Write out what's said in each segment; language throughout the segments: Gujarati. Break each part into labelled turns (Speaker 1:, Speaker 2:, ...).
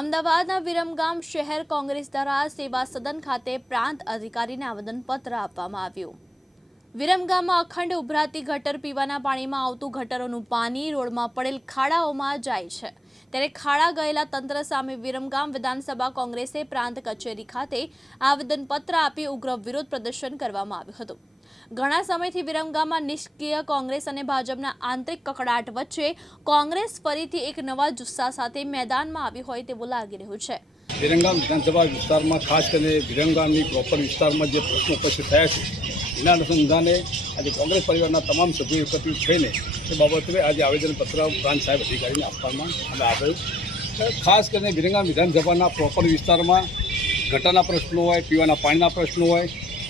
Speaker 1: અમદાવાદના વિરમગામ શહેર કોંગ્રેસ દ્વારા સેવા સદન ખાતે પ્રાંત અધિકારીને આવેદનપત્ર આપવામાં આવ્યું. વિરમગામમાં અખંડ ઉભરાતી ગટર પીવાના પાણીમાં આવતું ગટરોનું પાણી રોડમાં પડેલ ખાડાઓમાં જાય છે. ત્યારે ખાડા ગયેલા તંત્ર સામે વિરમગામ વિધાનસભા કોંગ્રેસે પ્રાંત કચેરી ખાતે આવેદનપત્ર આપી ઉગ્ર વિરોધ પ્રદર્શન કરવામાં આવ્યું હતું. ઘણા સમયથી વિરમગામમાં નિષ્ક્રિય કોંગ્રેસ અને ભાજપના આંતરિક કકડાટ વચ્ચે કોંગ્રેસ ફરીથી એક નવા જુસ્સા સાથે મેદાનમાં આવી હોય તેવું લાગી રહ્યું છે.
Speaker 2: વિરમગામ વિધાનસભા વિસ્તારમાં, ખાસ કરીને વિરમગામની પ્રોપર વિસ્તારમાં જે પ્રશ્નો ઉપસ્થિત થયા છે, એના અનુસંધાને આજે કોંગ્રેસ પરિવારના તમામ સભ્યો એકત્રિત થઈને એ બાબતે આજે આવેદનપત્ર પ્રાંત સાહેબ અધિકારીને આપવામાં અમે આવ્યું ખાસ કરીને વિરંગામ વિધાનસભાના પ્રોપર વિસ્તારમાં ગટરના પ્રશ્નો હોય, પીવાના પાણીના પ્રશ્નો હોય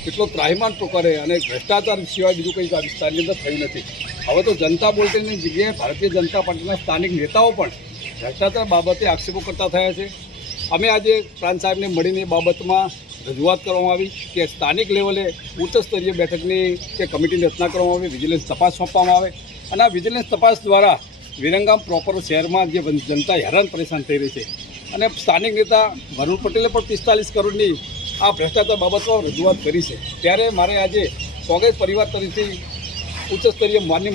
Speaker 2: એટલો ત્રાહિમાન કરે અને ભ્રષ્ટાચાર સિવાય બીજું કંઈ આ વિસ્તારની અંદર થયું નથી. હવે તો જનતા બોલતીની જગ્યાએ ભારતીય જનતા પાર્ટીના સ્થાનિક નેતાઓ પણ ભ્રષ્ટાચાર બાબતે આક્ષેપો કરતા થયા છે. અમે આજે પ્રાંત સાહેબને મળીને બાબતમાં રજૂઆત કરવામાં આવી કે સ્થાનિક લેવલે ઉચ્ચ સ્તરીય બેઠકની કે કમિટીની રચના કરવામાં આવે, વિજિલન્સ તપાસ સોંપવામાં આવે અને આ વિજિલન્સ તપાસ દ્વારા વિરંગામ પ્રોપર શહેરમાં જે જનતા હેરાન પરેશાન થઈ રહી છે. અને સ્થાનિક નેતા વરુણ પટેલે પણ પિસ્તાલીસ કરોડની આ ભ્રષ્ટાચાર બાબતમાં રજૂઆત કરી છે. ત્યારે મારે આજે કોંગ્રેસ પરિવાર તરફથી ઉચ્ચ સ્તરીય માન્ય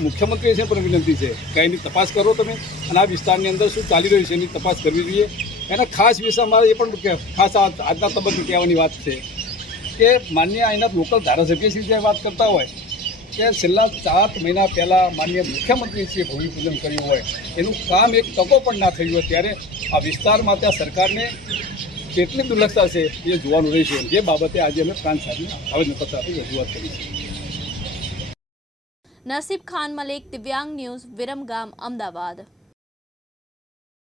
Speaker 2: છે પણ વિનંતી છે કે એની તપાસ કરો તમે અને આ વિસ્તારની અંદર શું ચાલી રહ્યું છે એની તપાસ કરવી જોઈએ. એના ખાસ વિશે મારે એ પણ ખાસ આજના તબક્કે કહેવાની વાત છે કે માન્ય અહીંના લોકલ ધારાસભ્ય શ્રી જે વાત કરતા હોય કે છેલ્લા સાત મહિના પહેલાં માન્ય મુખ્યમંત્રીશ્રીએ ભૂમિપૂજન કર્યું હોય, એનું કામ એક તકો પણ ના થયું હોય ત્યારે આ વિસ્તારમાં ત્યાં સરકારને કેટલી દુર્લક્ષતા છે એ જોવાનું રહેશે. જે બાબતે આજે અમે પ્રાંત સાહેબને આવેદનપત્ર આપી રજૂઆત કરી છે.
Speaker 1: નસીબ ખાન મલિક, દિવ્યાંગ ન્યૂઝ, વિરમગામ, અમદાવાદ.